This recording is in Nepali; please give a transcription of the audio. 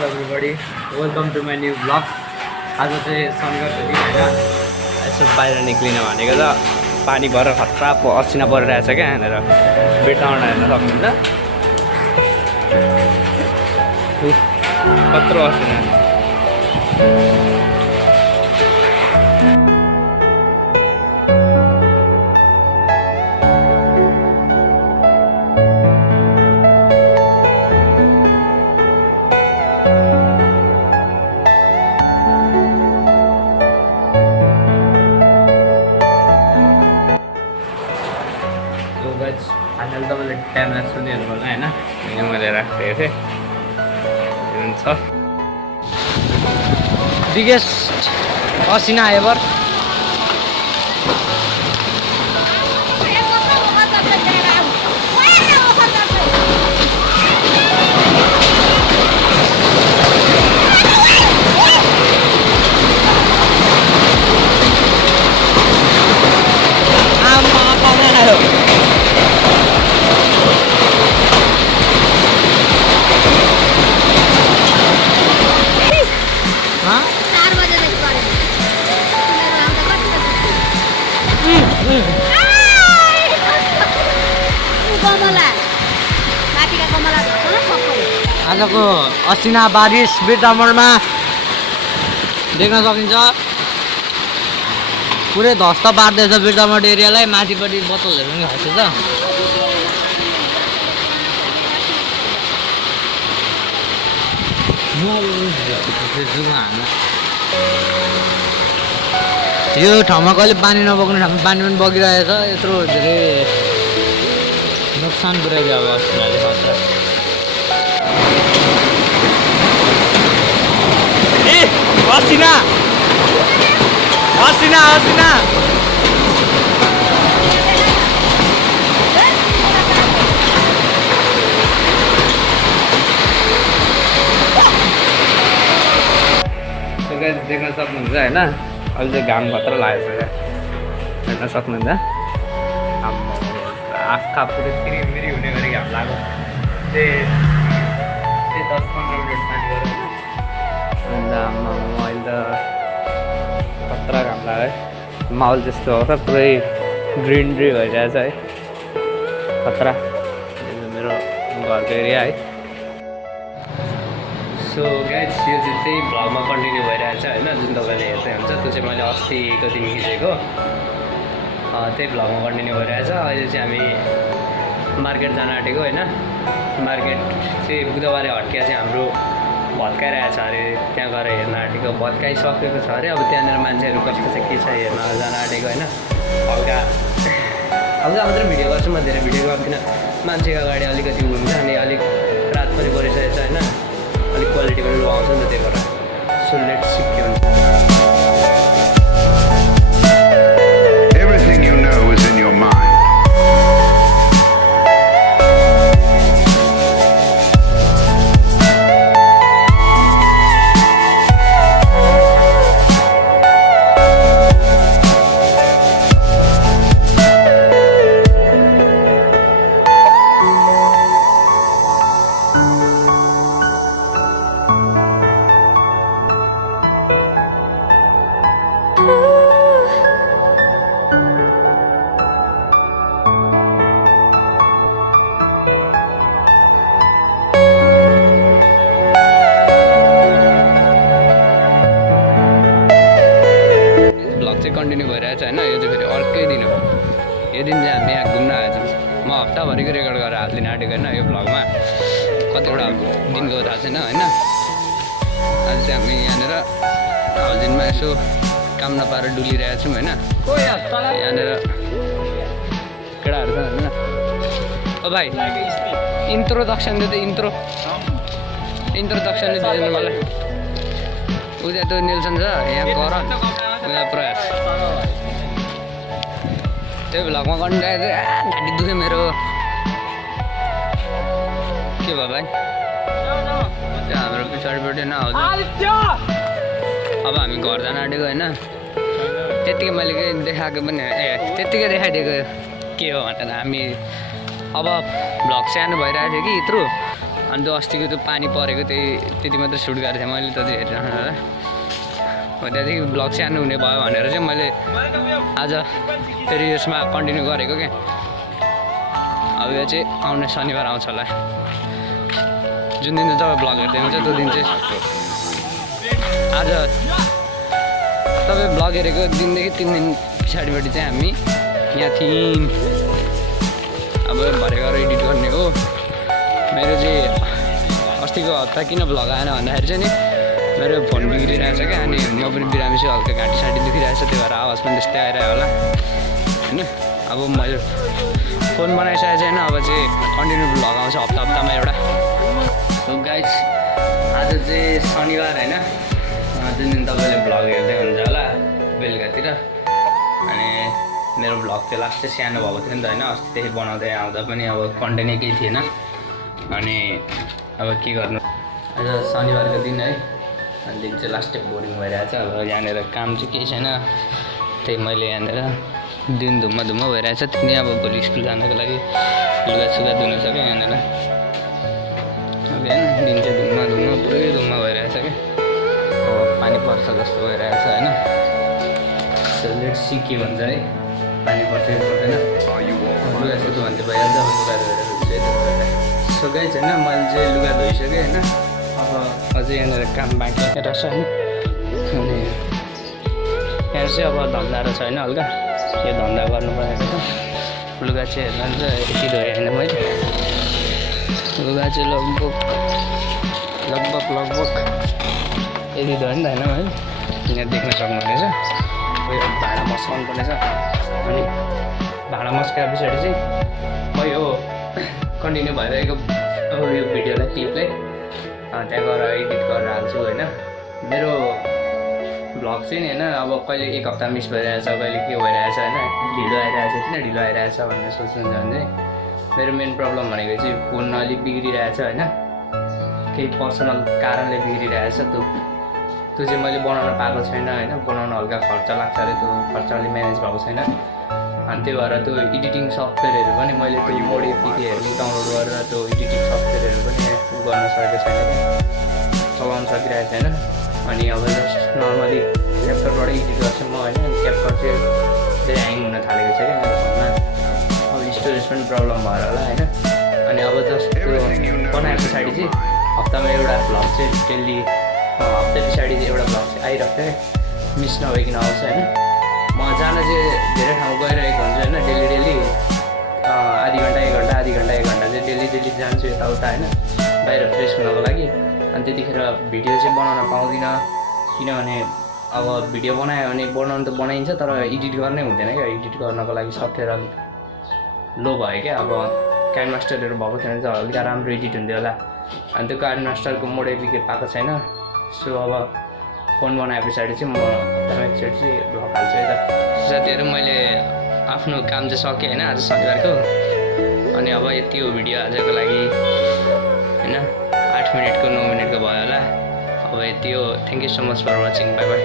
Hello everybody, welcome to my new vlog. आज चाहिँ शनिबारको दिन हैन, यसो बाहिर निक्लिन भनेको त पानी भएर खतरा असिना परिरहेछ क्या यहाँनिर बेटाउन हेर्न सक्नुहुन्छ कत्रो असिना फाइनल तपाईँले टाइम लाग्छ नि हेर्नु होला होइन यो मैले राखेको थिएँ हुन्छ बिगेस्ट असिना एभर आजको असिना बारिस बिरटामोडमा देख्न सकिन्छ पुरै ध्वस्त पार्दैछ बिरटामोड एरियालाई माथिपट्टि बोतलहरू पनि खसेछ यो ठाउँमा कहिले पानी नबग्ने ठाउँमा पानी पनि बगिरहेछ यत्रो धेरै नोक्सान पुऱ्याइदियो अब असिनाले खतरा असिना असिना असिना देख्न सक्नुहुन्छ होइन अहिले चाहिँ घाम खतरा लागेको छ हेर्न सक्नुहुन्छ आँखा पुरै तिरिमिरी हुने गरी घाम लाग्यो त्यही 10-15 मिनट पानी गरेर अन्त अहिले त खतरा घाम लाग्यो माहौल त्यस्तो हो पुरै ग्रिनरी भइरहेछ है खतरा मेरो घरको एरिया है सो गाइस यो चाहिँ त्यही भ्लगमा कन्टिन्यू भइरहेछ होइन जुन तपाईँले हेर्दै हुन्छ त्यो चाहिँ मैले अस्तिको दिन खिचेको त्यही भ्लगमा कन्टिन्यू भइरहेछ अहिले चाहिँ हामी मार्केट जान आँटेको होइन मार्केट चाहिँ बुधबारे हट्किया चाहिँ हाम्रो भत्काइरहेछ अरे त्यहाँ गएर हेर्न आँटेको भत्काइसकेको छ अरे अब त्यहाँनिर मान्छेहरू कसै कसै के छ हेर्न जान आँटेको होइन हल्का हल्का मात्रै भिडियो गर्छु म धेरै भिडियो गर्दिनँ मान्छेको अगाडि अलिकति हुन्छ अनि अलिक रात पनि परिसकेको छ होइन अलिक क्वालिटी पनि लो आउँछ नि त त्यही भएर सो लेट्स सी के हुन्छ Everything you know is in your mind. Continue भइरहेछ होइन यो चाहिँ फेरि अर्कै दिन हो यो दिन चाहिँ हामी यहाँ घुम्न आएछौँ म हप्ताभरिको रेकर्ड गरेर हालिदिन आँटेको होइन यो भ्लगमा कतिवटा दिनको थाहा छैन होइन आज चाहिँ हामी यहाँनिर हल्दिनमा यसो काम नपाएर डुलिरहेछौँ होइन यहाँनिर केटाहरू छ होइन ओ भाइ इन्ट्रोडक्सन दिँदै इन्ट्रोडक्सन दिँदैन मलाई उता त्यो नेल्सन छ यहाँ करण उता प्रयास त्यो भ्लगमा कन्टिन्यू आएको घाँटी दुख्यो मेरो के भयो भाइ त्यो हाम्रो पछाडिपट्टि नआउँछ अब हामी घर जान आँटेको होइन त्यत्तिकै मैले केही देखाएको पनि त्यत्तिकै देखाइदिएको के हो भनेर हामी अब भ्लग सानो भइरहेको थियो कि यत्रो अनि त्यो अस्तिको त्यो पानी परेको त्यति मात्रै सुट गरेको थिएँ मैले त हेरिरहनु होला हो त्यहाँदेखि ब्लग सानो हुने भयो भनेर चाहिँ मैले आज फेरि यसमा कन्टिन्यू गरेको क्या अब यो चाहिँ आउने शनिबार आउँछ होला जुन दिन जब ब्लग हेर्दै हुन्छ त्यो दिन चाहिँ आज तपाईँ ब्लग हेरेको दिनदेखि 3 दिन पछाडिपट्टि चाहिँ हामी यहाँ थियौँ अब भरे गएर एडिट गर्ने हो मेरो चाहिँ अस्तिको हप्ता किन भ्लग आएन भन्दाखेरि चाहिँ नि मेरो फोन बिग्रिरहेछ क्या अनि म पनि बिरामी चाहिँ हल्का घाँटी साँटी दुखिरहेछ त्यही भएर आवाज पनि त्यस्तै आइरह्यो होला होइन अब मैले फोन बनाइसकेको छैन अब चाहिँ कन्टिन्यू भ्लग आउँछ हप्तामा एउटा सो गाइस आज चाहिँ शनिबार होइन जुन दिन तपाईँले भ्लग हेर्दै हुन्छ होला बेलुकातिर अनि मेरो भ्लग चाहिँ लास्ट चाहिँ सानो भएको थियो नि त होइन अस्तिदेखि बनाउँदै आउँदा पनि अब कन्टेन्टै केही थिएन अनि अब के गर्नु आज शनिबारको दिन है अनि दिन चाहिँ लास्टै बोरिङ भइरहेछ अब यहाँनिर काम चाहिँ केही छैन त्यही मैले यहाँनिर दिन धुम्म भइरहेछ तिनी अब भोलि स्कुल जानको लागि लुगासुगा धुनु सक्यो यहाँनिर अब होइन दिन चाहिँ धुम्म पुरै धुम्म भइरहेछ क्या अब पानी पर्छ जस्तो भइरहेछ होइन सो लेट्स सी के भन्छ है पानी पर्छ कि पर्दैन लुगा सुत्नु भन्थ्यो भइहाल्छ अब लुगा धोएर सो गाइस होइन मैले चाहिँ लुगा धोइसकेँ होइन अब अझै यहाँनिर काम बाँकी रहेछ होइन अनि यहाँ चाहिँ अब धन्दा रहेछ होइन हल्का यो धन्दा गर्नु परेको छ लुगा चाहिँ हेर्नु यति धोएँ होइन मैले लुगा चाहिँ लगभग यति धोएँ नि त होइन मैले यहाँ देख्न सक्नुहुनेछ यो भाँडा मस्काउनु पर्नेछ अनि भाँडा मस्काए पछाडि चाहिँ म यो कन्टिन्यू भइरहेको अब यो भिडियोलाई क्लिपलाई त्यहाँ गएर एडिट गरेर हाल्छु होइन मेरो भ्लग चाहिँ नि होइन अब कहिले एक हप्ता मिस भइरहेछ कहिले के भइरहेछ होइन ढिलो आइरहेछ किन ढिलो आइरहेछ भनेर सोच्नुहुन्छ भने चाहिँ मेरो मेन प्रब्लम भनेको चाहिँ फोन अलिक बिग्रिरहेछ होइन केही पर्सनल कारणले बिग्रिरहेछ त्यो चाहिँ मैले बनाउन पाएको छैन होइन बनाउन हल्का खर्च लाग्छ अरे त्यो खर्च अलिक म्यानेज भएको छैन अनि त्यही भएर त्यो एडिटिङ सफ्टवेयरहरू पनि मैले त्यो मोडे पिकेहरू डाउनलोड गरेर त्यो एडिटिङ सफ्टवेयरहरू पनि गर्न सकेको छैन क्या चलाउन सकिरहेको छैन अनि अब जस्ट नर्मली ल्यापटपबाट एडिट गर्छु म होइन क्यापकट चाहिँ धेरै ह्याङ हुन थालेको छ क्या मेरो फोनमा अब स्टोरेज पनि प्रब्लम भएर होला होइन अनि अब जस्ट त्यो बनाए पछाडि चाहिँ हप्तामा एउटा भ्लग चाहिँ डेली हप्ता पछाडि एउटा भ्लग चाहिँ आइरहेको थियो मिस नभइकन आउँछ होइन म जान चाहिँ धेरै ठाउँ गइरहेको हुन्छ होइन डेली आधी घन्टा 1 घन्टा चाहिँ डेली जान्छु यताउता होइन बाहिर फ्रेस हुनको लागि अनि त्यतिखेर भिडियो चाहिँ बनाउन पाउँदिनँ किनभने अब भिडियो बनायो भने बनाउनु त बनाइन्छ तर एडिट गर्नै हुँदैन क्या एडिट गर्नको लागि सफ्टवेयर अलिक लो भयो क्या अब काइन्ड मास्टरहरू भएको छैन चाहिँ हल्का राम्रो एडिट हुन्थ्यो होला अनि त्यो काइन्ड मास्टरको मोडिफिकेट पाएको छैन सो अब फोन बनाए पछाडि चाहिँ म एकचोटि चाहिँ भ्लग हाल्छु है त साथीहरू मैले आफ्नो काम चाहिँ सकेँ होइन आज शनिबारको अनि अब यति हो भिडियो आजको लागि होइन 8 मिनटको 9 मिनटको भयो होला अब यति हो thank you so much for watching bye by